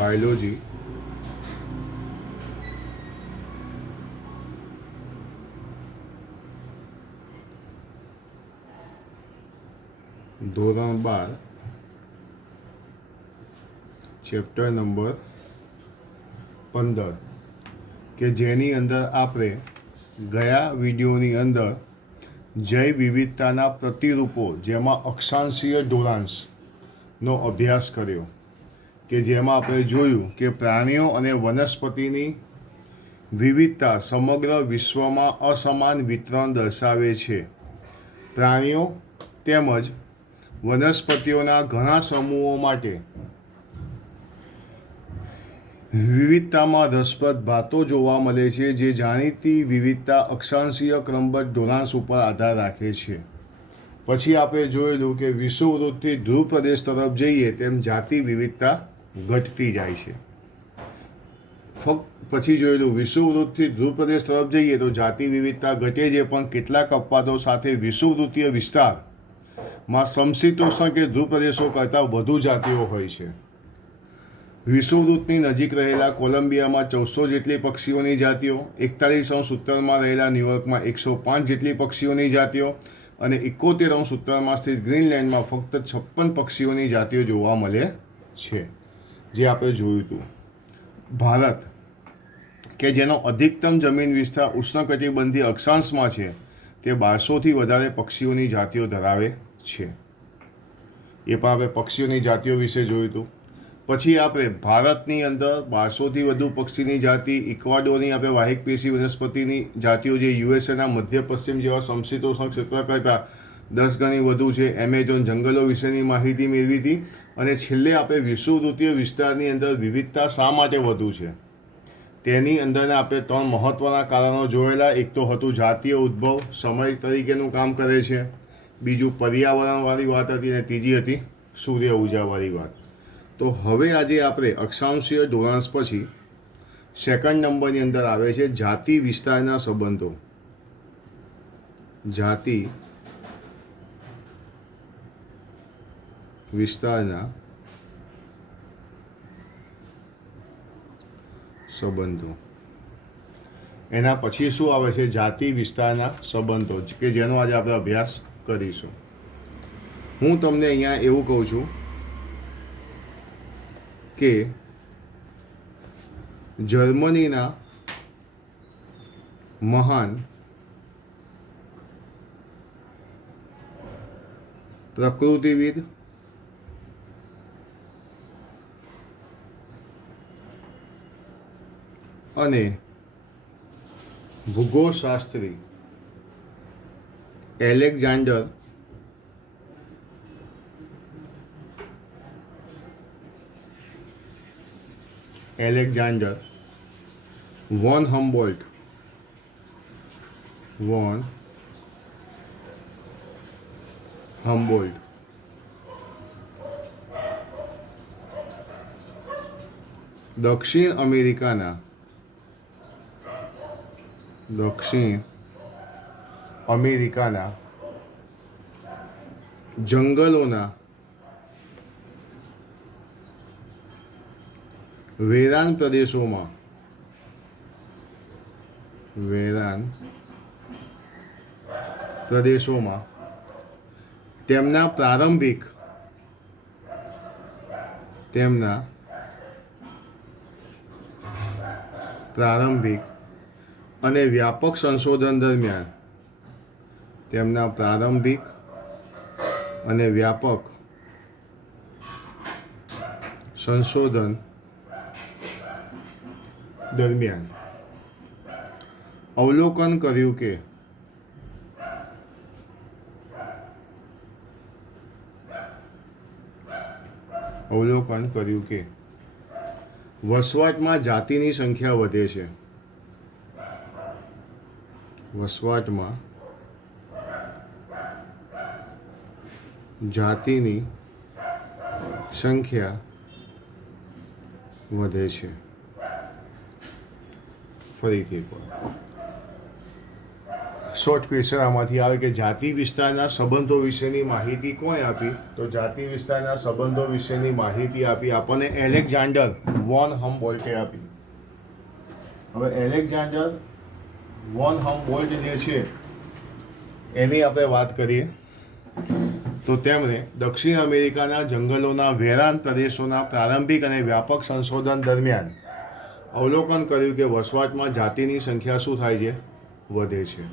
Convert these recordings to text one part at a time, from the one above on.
Biology ધોરણ 12 chapter number 15 કે જેની અંદર આપણે ગયા વિડીયોની અંદર જૈવ વિવિધતાના પ્રતિરૂપો જેમાં અક્ષાંશીય ઢોળાંશનો અભ્યાસ કર્યો કે જેમાં આપણે જોયું કે પ્રાણીઓ અને વનસ્પતિની વિવિધતા સમગ્ર વિશ્વમાં અસમાન વિતરણ દર્શાવે છે. પ્રાણીઓ તેમજ વનસ્પતિઓના ઘણા સમૂહો માટે વિવિધતામાં રસપ્રદ બાબતો જોવા મળે છે જે જાણીતી વિવિધતા અક્ષાંશીય ક્રમબદ્ધ ઢોળાંશ ઉપર આધાર રાખે છે. પછી આપણે જોયેલું કે વિષુવવૃત્તથી ધ્રુવ પ્રદેશ તરફ જઈએ તેમ જાતિ વિવિધતા ઘટતી જાય છે. પછી જોયેલું વિષુવવૃત્તથી ધ્રુવ પ્રદેશ તરફ જઈએ તો જાતિ વિવિધતા ઘટે છે, પણ કેટલાક અપવાદો સાથે વિષુવવૃત્તીય વિસ્તારમાં સમશીતોષ્ણ કે ધ્રુવ પ્રદેશો કરતાં વધુ જાતિઓ હોય છે. વિષુવવૃત્તની નજીક રહેલા કોલંબિયામાં 1400 જેટલી પક્ષીઓની જાતિઓ, 41° ઉત્તરમાં રહેલા ન્યુયોર્કમાં 105 જેટલી પક્ષીઓની જાતિઓ અને 71° ઉત્તરમાં સ્થિત ગ્રીનલેન્ડમાં ફક્ત 56 પક્ષીઓની જાતિઓ જોવા મળે છે, જે આપણે જોયું હતું. ભારત કે જેનો અધિકતમ જમીન વિસ્તાર ઉષ્ણકટિબંધીય અક્ષાંશમાં છે તે 1200થી વધારે પક્ષીઓની જાતિઓ ધરાવે છે. એ પણ આપણે પક્ષીઓની જાતિઓ વિશે જોયું હતું. પછી આપણે ભારતની અંદર 1200થી વધુ પક્ષીની જાતિ, ઇક્વાડોરની આપણે વાહિક પેશી વનસ્પતિની જાતિઓ જે યુએસએના મધ્ય પશ્ચિમ જેવા સમશીતોષ્ણ ક્ષેત્ર કરતાં 10 ગણી વધુ છે, એમેઝોન જંગલો વિશેની માહિતી મેળવી હતી. અને છેલ્લે આપણે વિષુવવૃત્તીય વિસ્તારની અંદર વિવિધતા શા માટે વધુ છે તેની અંદરના આપણે 3 મહત્ત્વના કારણો જોયેલા. એક તો હતું જાતીય ઉદ્ભવ, સમય તરીકેનું કામ કરે છે. બીજું પર્યાવરણવાળી વાત હતી અને ત્રીજી હતી સૂર્ય ઉર્જાવાળી વાત. તો હવે આજે આપણે અક્ષાંશીય ઢોળાંશ પછી સેકન્ડ નંબરની અંદર આવે છે જાતિ વિસ્તારના સંબંધો. જાતિ વિસ્તારના સંબંધો. એના પછી શું આવે છે? જાતિ વિસ્તારના સંબંધો, કે જેનો આજે આપણે અભ્યાસ કરીશું. હું તમને અહીંયા એવું કહું છું કે જર્મનીના મહાન પ્રકૃતિવિદ અને ભૂગોળશાસ્ત્રી એલેક્ઝાન્ડર વોન હમ્બોલ્ટ દક્ષિણ અમેરિકાના જંગલોના વેરાન પ્રદેશોમાં તેમના પ્રારંભિક અને વ્યાપક સંશોધન દરમિયાન અવલોકન કર્યું કે વસવાટમાં જાતિની સંખ્યા વધે છે. વસવાટમાં જાતિની સંખ્યા વધે છે. ફરીથી એકવાર શોર્ટ ક્વેશ્ચન આમાંથી આવે કે જાતિ વિસ્તારના સંબંધો વિશેની માહિતી કોણે આપી? તો જાતિ વિસ્તારના સંબંધો વિશેની માહિતી આપી આપણને એલેક્ઝાન્ડર વોન હમ્બોલ્ટે આપી. હવે એલેક્ઝાન્ડર વોન હમ્બોલ્ટ જે છે એની આપણે વાત કરીએ તો તેમણે દક્ષિણ અમેરિકાના જંગલોના વેરાન પ્રદેશોના પ્રારંભિક અને વ્યાપક સંશોધન દરમિયાન અવલોકન કર્યું કે વસવાટમાં જાતિની સંખ્યા શું થાય છે? વધે છે.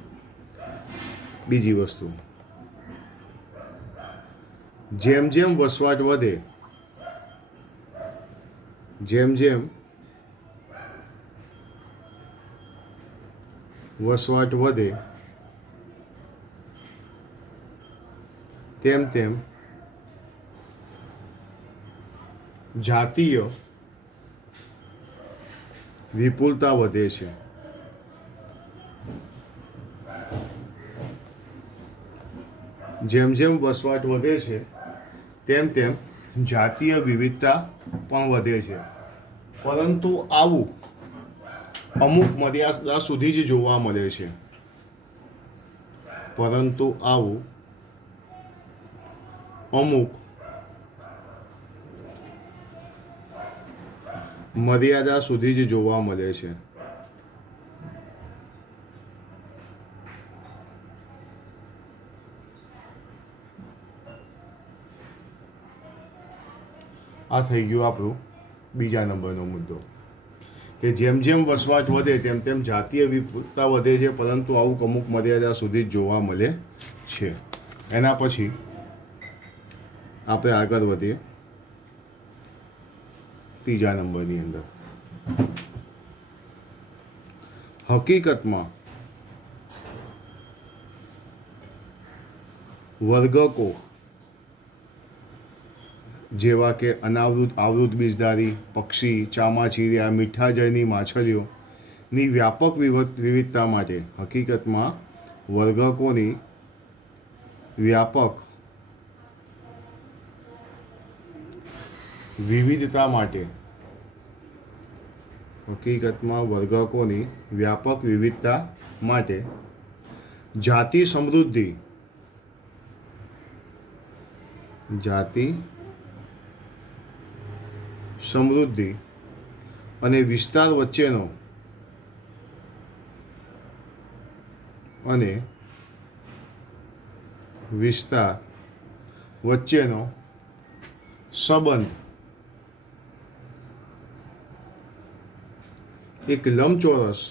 બીજી વસ્તુ, જેમ જેમ વસવાટ વધે, જેમ જેમ વસવાટ વધે તેમ તેમ જાતીય વિપુલતા વધે છે. જેમ જેમ વસવાટ વધે છે તેમ તેમ જાતીય વિવિધતા પણ વધે છે, પરંતુ આવું અમુક મર્યાદા સુધી જ જોવા મળે છે. પરંતુ આવું અમુક મર્યાદા સુધી જ જોવા મળે છે. આ થઈ ગયું આપણું બીજા નંબરનો મુદ્દો કે જેમ જેમ વસવાટ વધે તેમ તેમ જાતીય વિપુલતા વધે છે, પરંતુ આવું અમુક મર્યાદા સુધી જ જોવા મળે છે. એના પછી આપણે આગળ વધીએ ત્રીજા નંબરની અંદર. હકીકતમાં વર્ગકો જેવા કે અનાવૃત, આવૃત બીજધારી પક્ષી, ચામાચીડિયા, મીઠા જળની માછલીઓની વ્યાપક વિવિધતા માટે હકીકતમાં વર્ગકોની વ્યાપક વિવિધતા માટે હકીકતમાં વર્ગકોની વ્યાપક વિવિધતા માટે જાતિ સમૃદ્ધિ અને વિસ્તાર વચ્ચેનો સંબંધ એક લંબચોરસ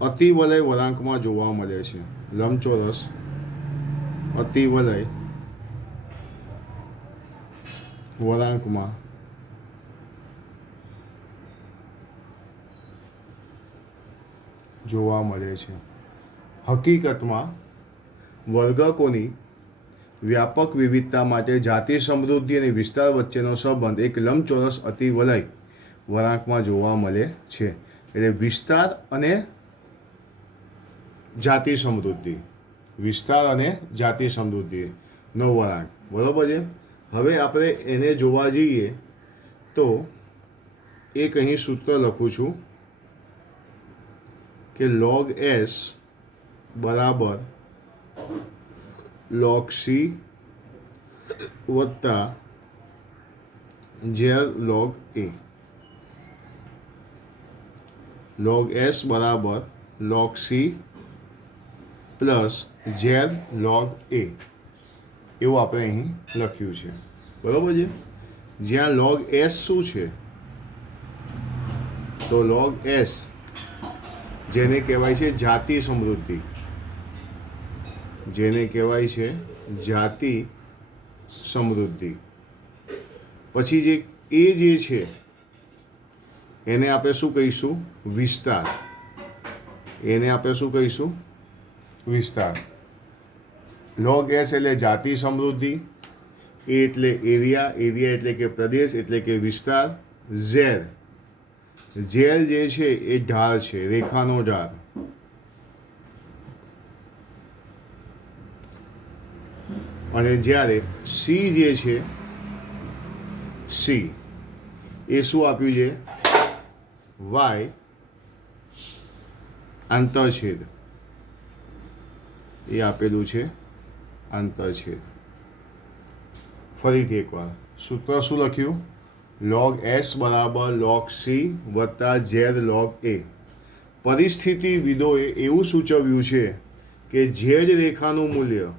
અતિવલય વળાંકમાં જોવા મળે છે. લંબચોરસ અતિવલય વળાંકમાં જોવા મળે છે. હકીકતમાં વર્ગકોની વ્યાપક વિવિધતા માટે જાતિ સમૃદ્ધિ અને વિસ્તાર વચ્ચેનો સંબંધ એક લંબચોરસ અતિવલય વળાંકમાં જોવા મળે છે. એટલે વિસ્તાર અને જાતિ સમૃદ્ધિ, વિસ્તાર અને જાતિ સમૃદ્ધિનો વળાંક, બરાબર છે. હવે આપણે એને જોવા જઈએ તો એક અહીં સૂત્ર લખું છું કે log s બરાબર log c વત્તા Z log a. log s બરાબર log c plus Z log a એવું આપણે અહીં લખ્યું છે, બરાબર છે. જ્યાં log s શું છે? તો log s જેને કહેવાય છે જાતિ સમૃદ્ધિ, જેને કહેવાય છે જાતિ સમૃદ્ધિ. પછી જે એ જે છે એને આપણે શું કહીશું? વિસ્તાર. એને આપણે શું કહીશું? વિસ્તાર. log s એટલે જાતિ સમૃદ્ધિ, એ એટલે એરિયા, એરિયા એટલે કે પ્રદેશ એટલે કે વિસ્તાર. ઝેડ જે છે એ ઢાળ છે, રેખાનો ઢાળ. અને જ્યારે સી જે છે, સી એ શું આપ્યું છે? વાય આંતરછેદ, એ આપેલું છે આંતરછેદ. ફરીથી એકવાર સૂત્ર શું લખ્યું? log s બરાબર log c વત્તા z log a. પરિસ્થિતિવિદોએ એવું સૂચવ્યું છે કે ઝેડ રેખાનું મૂલ્ય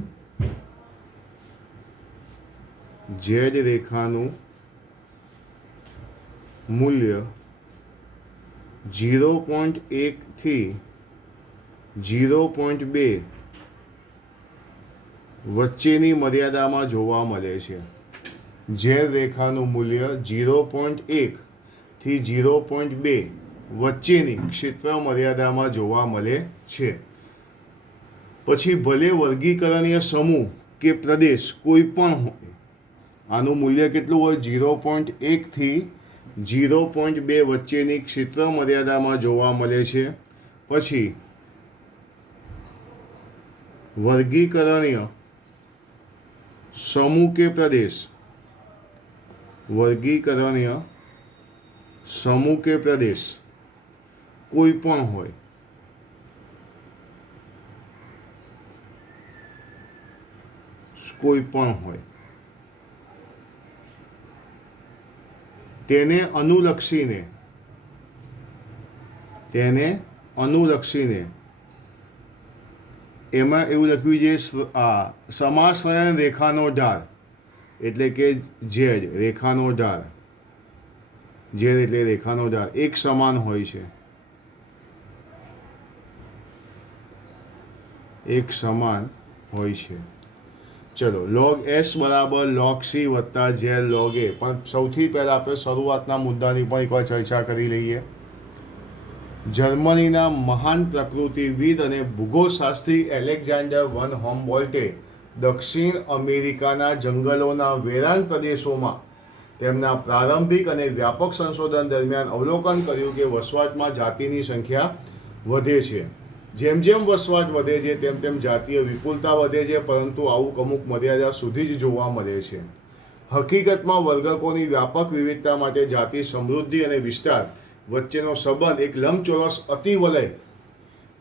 મૂલ્ય 0.1 થી 0.2 વચ્ચેની મર્યાદામાં જોવા મળે છે. ઝેડ રેખાનું મૂલ્ય 0.1 થી 0.2 વચ્ચેની ક્ષેત્ર મર્યાદામાં જોવા મળે છે. પછી ભલે વર્ગીકરણીય સમૂહ કે પ્રદેશ કોઈ પણ હોય, આનું મૂલ્ય કેટલું હોય? 0.1 થી 0.2 વચ્ચેની ક્ષેત્ર મર્યાદામાં જોવા મળે છે. પછી વર્ગીકરણીય સમૂહ કે પ્રદેશ કોઈ પણ હોય, તેને અનુલક્ષીને એમાં એવું લખ્યું છે સમાશ્રયણ રેખાનો ઢાળ, એટલે કે ઝેડ રેખાનો ઢાળ, ઝેડ એટલે રેખાનો ઢાળ એક સમાન હોય છે. ચલો log s બરાબર log c વત્તા z log a. પણ સૌથી પહેલાં આપણે શરૂઆતના મુદ્દાની પણ એકવાર ચર્ચા કરી લઈએ. જર્મનીના મહાન પ્રકૃતિવિદ અને ભૂગોળશાસ્ત્રી એલેક્ઝાન્ડર વન હોમબોલ્ટે દક્ષિણ અમેરિકાના જંગલોના વેરાન પ્રદેશોમાં તેમના પ્રારંભિક અને વ્યાપક સંશોધન દરમિયાન અવલોકન કર્યું કે વસવાટમાં જાતિની સંખ્યા વધે છે. જેમ જેમ વસવાટ વધે છે તેમ તેમ જાતીય વિપુલતા વધે છે, પરંતુ આવું અમુક મર્યાદા સુધી જ જોવા મળે છે. હકીકતમાં વર્ગકોની વ્યાપક વિવિધતા માટે જાતિ સમૃદ્ધિ અને વિસ્તાર વચ્ચેનો સંબંધ એક લંબચોરસ અતિવલય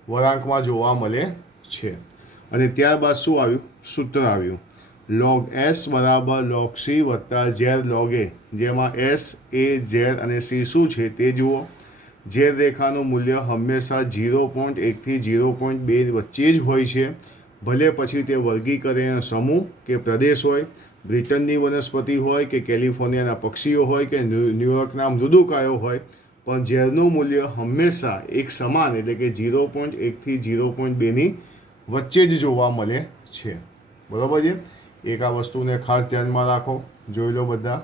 વળાંકમાં જોવા મળે છે. અને ત્યારબાદ શું આવ્યું? સૂત્ર આવ્યું log s બરાબર log c વત્તા z log a, જેમાં s, a, z અને c શું છે તે જુઓ. ઝેડ રેખાનું મૂલ્ય હંમેશા 0.1 થી 0.2 વચ્ચે જ હોય છે. ભલે પછી તે વર્ગીકરણીય સમૂહ કે પ્રદેશ હોય, બ્રિટનની વનસ્પતિ હોય કે કેલિફોર્નિયાના પક્ષીઓ હોય કે ન્યુયોર્કના મૃદુકાયો હોય, પણ ઝેરનું મૂલ્ય હંમેશા એક સમાન એટલે કે 0.1 થી 0.2ની વચ્ચે જ જોવા મળે છે. બરાબર છે? એક આ વસ્તુને ખાસ ધ્યાનમાં રાખો, જોઈ લો બધા.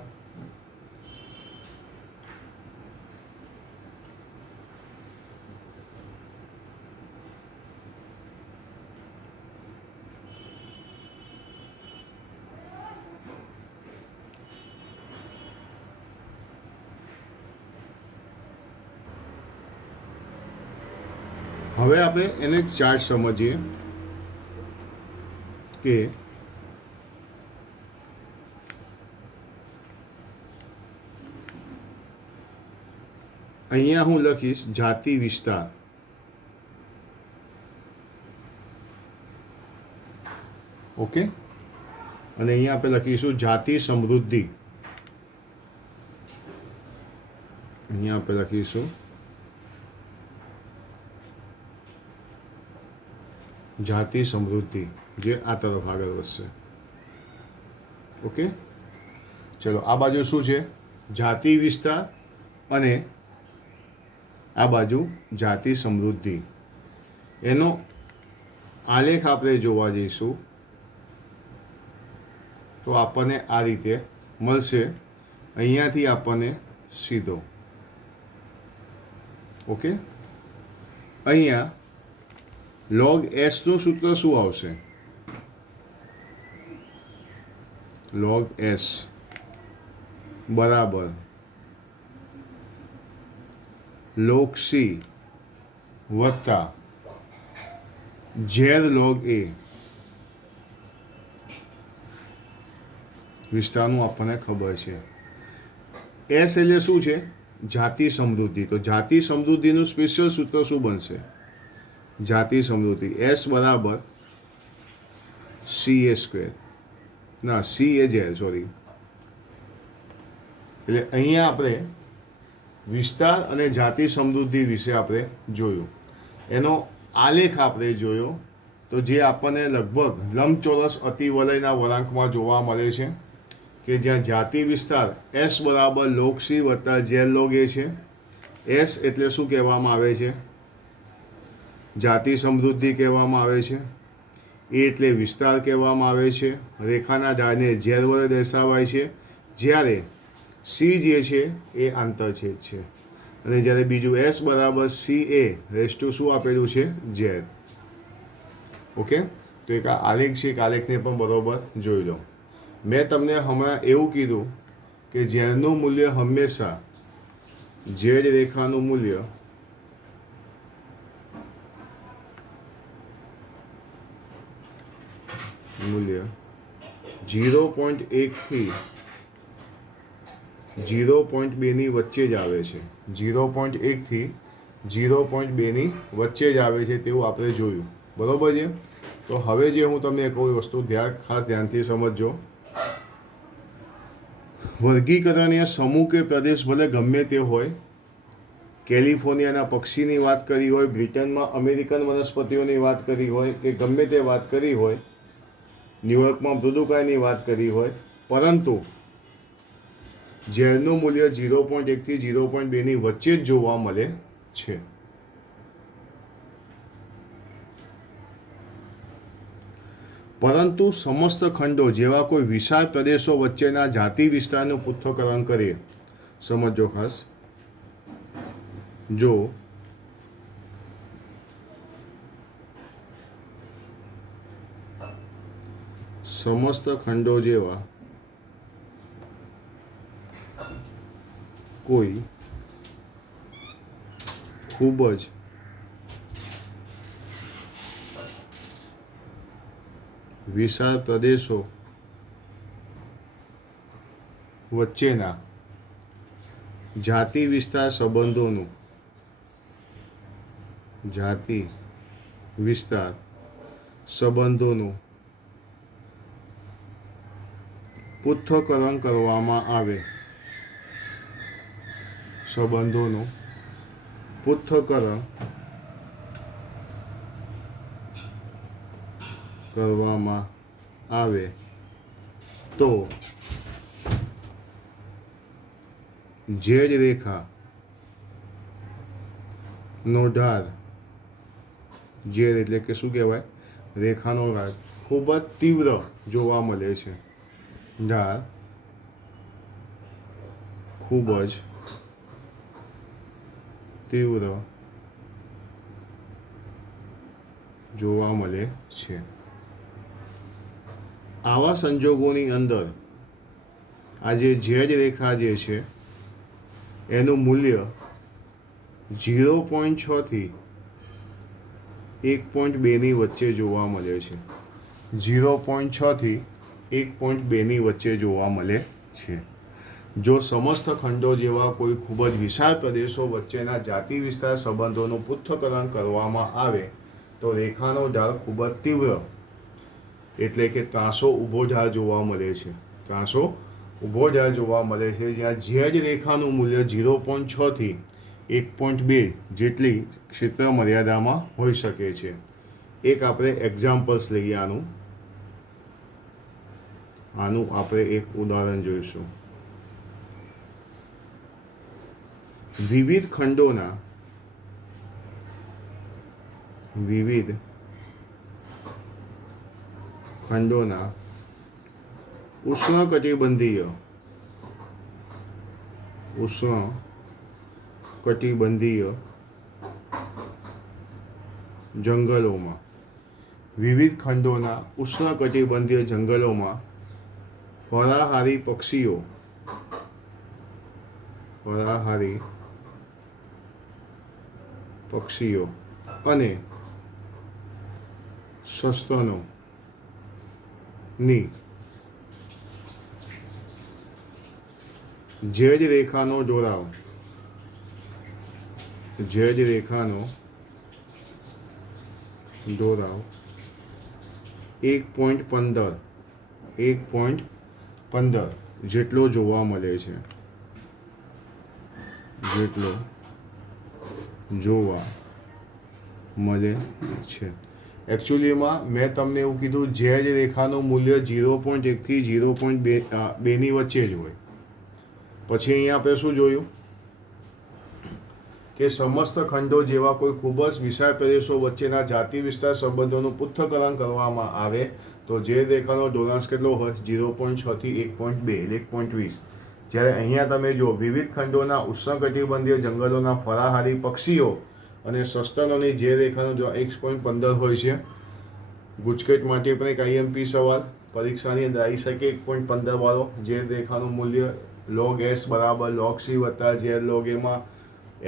હવે આપણે એને ચાર્ટ સમજીએ કે અહીંયા હું લખીશ જાતિ વિસ્તાર. ઓકે, અને અહીંયા આપણે લખીશું જાતિ સમૃદ્ધિ. અહીંયા આપણે લખીશું જાતિ સમૃદ્ધિ, જે આ તરફ આગળ વધશે. ઓકે, ચલો આ બાજુ શું છે? જાતિ વિસ્તાર, અને આ બાજુ જાતિ સમૃદ્ધિ. એનો આલેખ આપણે જોવા જઈશું તો આપણને આ રીતે મળશે. અહીંયાથી આપણને સીધો. ઓકે, અહીંયા log s નું સૂત્ર શું આવશે? log s બરાબર log c વત્તા z log a. વિસ્તારનું આપણને ખબર છે. એસ એટલે શું છે? જાતિ સમૃદ્ધિ. તો જાતિ સમૃદ્ધિનું સ્પેશિયલ સૂત્ર શું બનશે? જાતિ સમૃદ્ધિ એસ બરાબર સી એ સ્ક્વેર, ના સી એ ઝેડ, સોરી. એટલે અહીંયા આપણે વિસ્તાર અને જાતિ સમૃદ્ધિ વિશે આપણે જોયું. એનો આલેખ આપણે જોયો, તો જે આપણને લગભગ લંબચોરસ અતિવલયના વળાંકમાં જોવા મળે છે, કે જ્યાં જાતિ વિસ્તાર એસ બરાબર લોગ સી વત્તા ઝેડ લોગ એ છે. એસ એટલે શું કહેવામાં આવે છે? જાતિ સમૃદ્ધિ કહેવામાં આવે છે. એ એટલે વિસ્તાર કહેવામાં આવે છે. રેખાના ઢાળને ઝેડ વડે દર્શાવાય છે, જ્યારે સી જે છે એ આંતરછેદ છે. અને જ્યારે બીજું એસ બરાબર સી એ રેસ ટુ શું આપેલું છે? ઝેડ. ઓકે, તો એક આ આલેખ છે, એક આલેખને પણ બરોબર જોઈ લો. મેં તમને હમણાં એવું કીધું કે ઝેડનું મૂલ્ય હંમેશા ઝેડ રેખાનું મૂલ્ય મૂલ્ય 0.1 થી 0.2ની વચ્ચે જ આવે છે. 0.1 થી 0.2ની વચ્ચે જ આવે છે તેવું આપણે જોયું. બરોબર છે? તો હવે જે હું તમને કોઈ વસ્તુ ખાસ ધ્યાનથી સમજજો. વર્ગીકરણીય સમૂહ કે પ્રદેશ ભલે ગમે તે હોય, કેલિફોર્નિયાના પક્ષીની વાત કરી હોય, બ્રિટનમાં અમેરિકન વનસ્પતિઓની વાત કરી હોય, કે ગમે તે વાત કરી હોય, ન્યુયોર્કમાં મૃદુકાયની વાત કરી હોય, પરંતુ ઝેડનું મૂલ્ય 0.1 થી 0.2ની વચ્ચે જ જોવા મળે છે. પરંતુ સમસ્ત ખંડો જેવા કોઈ વિશાળ પ્રદેશો વચ્ચેના જાતિ વિસ્તારનું પૃથ્થકરણ કરીએ, સમજો ખાસ, જો સમસ્ત ખંડો જેવા કોઈ ખૂબ જ વિશાળ પ્રદેશો વચ્ચેના જાતિ વિસ્તાર સંબંધોનું પૃથ્થકરણ કરવામાં આવે, સંબંધોનું પૃથ્થકરણ કરવામાં આવે તો ઝેડ રેખાનો ઢાળ, ઝેડ એટલે કે શું કહેવાય? રેખાનો ઢાળ ખૂબ જ તીવ્ર જોવા મળે છે. ઢાળ ખૂબ જ તીવ્ર જોવા મળે છે. આવા સંજોગોની અંદર આ જે ઝેડ રેખા જે છે એનું મૂલ્ય 0.6 થી 1.2ની વચ્ચે જોવા મળે છે. 0.6 થી 1.2ની વચ્ચે જોવા મળે છે. જો સમસ્ત ખંડો જેવા કોઈ ખૂબ જ વિશાળ પ્રદેશો વચ્ચેના જાતિ વિસ્તાર સંબંધોનું પૃથ્થકરણ કરવામાં આવે તો રેખાનો ઢાળ ખૂબ જ તીવ્ર, એટલે કે ત્રાંસો ઊભો ઢાળ જોવા મળે છે. ત્રાંસો ઊભો ઢાળ જોવા મળે છે, જ્યાં ઝેડ રેખાનું મૂલ્ય 0.6 થી 1.2 જેટલી ક્ષેત્ર મર્યાદામાં હોઈ શકે છે. એક આપણે એક્ઝામ્પલ્સ લઈએ આનું આપણે એક ઉદાહરણ જોઈશું. વિવિધ ખંડોના ઉષ્ણકટિબંધીય જંગલોમાં, વિવિધ ખંડોના ઉષ્ણકટિબંધીય જંગલોમાં ફળાહારી પક્ષીઓ અને સસ્તનોની જે જ રેખાનો ઢોળાવ, જે જ રેખાનો ઢોળાવ 1.15 જેટલો જોવા મળે છે, જેટલો જોવા મળે છે. એકચ્યુઅલીમાં મેં તમને એવું કીધું જે જ રેખાનું મૂલ્ય 0.1 થી 0.2ની વચ્ચે જ હોય. પછી અહીંયા આપણે શું જોયું કે સમસ્ત ખંડો જેવા કોઈ ખૂબ જ વિશાળ પ્રદેશો વચ્ચેના જાતિ વિસ્તાર સંબંધોનું પૃથ્થકરણ કરવામાં આવે તો જે રેખાનો ઢોળાંશ કેટલો હોય 0.6 થી 1.2 એટલે 1.20. જ્યારે અહીંયા તમે જો વિવિધ ખંડોના ઉષ્ણકટિબંધીય જંગલોના ફળાહારી પક્ષીઓ અને સસ્તનોની જે રેખાનો જો 1.15 હોય છે. ગુજકેટ માટે પણ એક આઈએમપી સવાલ પરીક્ષાની અંદર આવી શકે 1.15 વાળો. જે રેખાનું મૂલ્ય log s બરાબર log c વત્તા z log a માં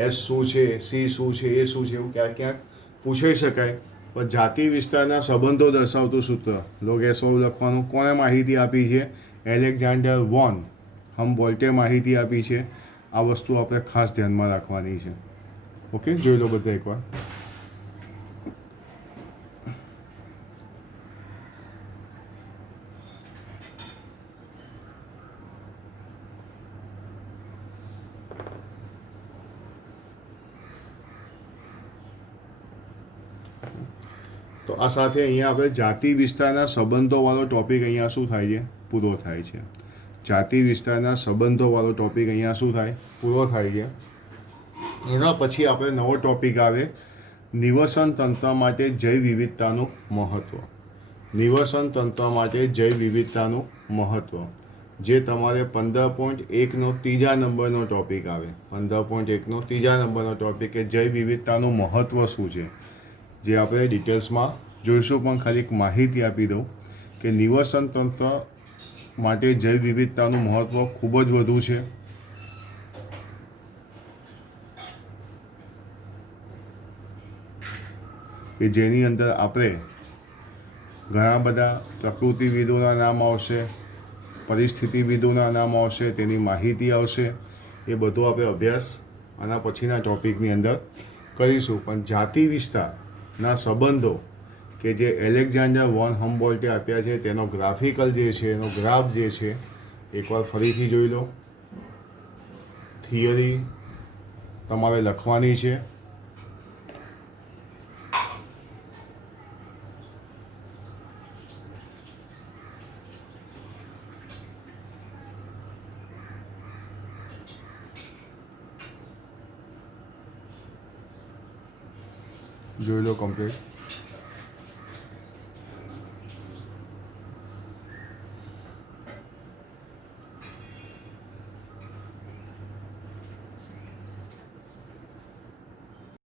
એસ શું છે, સી શું છે, એ શું છે, એવું ક્યાંક ક્યાંક પૂછાઈ શકાય. પણ જાતિ વિસ્તારના સંબંધો દર્શાવતું સૂત્ર log s વાળું લખવાનું. કોણે માહિતી આપી છે? એલેક્ઝાન્ડર વોન હમ્બોલ્ટે માહિતી આપી છે. આ વસ્તુ આપણે ખાસ ધ્યાનમાં રાખવાની છે. ઓકે, જોઈ લો બધા એકવાર. તો આ સાથે અહીંયા આપણે જાતિ વિસ્તારના સંબંધોવાળો ટોપિક અહીંયા શું થાય છે? પૂરો થાય છે. જાતિ વિસ્તારના સંબંધોવાળો ટોપિક અહીંયા શું થાય? પૂરો થાય છે. એના પછી આપણે નવો ટોપિક આવે નિવસન તંત્ર માટે જૈવ વિવિધતાનું મહત્ત્વ. નિવસન તંત્ર માટે જૈવ વિવિધતાનું મહત્ત્વ જે તમારે 15.1નો ત્રીજા નંબરનો ટોપિક આવે. 15.1નો ત્રીજા નંબરનો ટોપિક કે જૈવ વિવિધતાનું મહત્ત્વ શું છે, જે આપણે ડિટેલ્સમાં જોઈશું. પણ ખાલી એક માહિતી આપી દઉં કે નિવસન તંત્ર માટે જૈવ વિવિધતાનું મહત્ત્વ ખૂબ જ વધુ છે. કે જેની અંદર આપણે ઘણા બધા પ્રકૃતિવિદોના નામ આવશે, પરિસ્થિતિવિદોના નામ આવશે, તેની માહિતી આવશે. એ બધો આપણે અભ્યાસ આના પછીના ટોપિકની અંદર કરીશું. પણ જાતિ વિસ્તારના સંબંધો કે જે એલેક્ઝાન્ડર વોન હમ્બોલ્ટે આપ્યા છે તેનો ગ્રાફિકલ જે છે, એનો ગ્રાફ જે છે એકવાર ફરીથી જોઈ લો. થિયરી તમારે લખવાની છે. જોઈ લો કમ્પ્લીટ.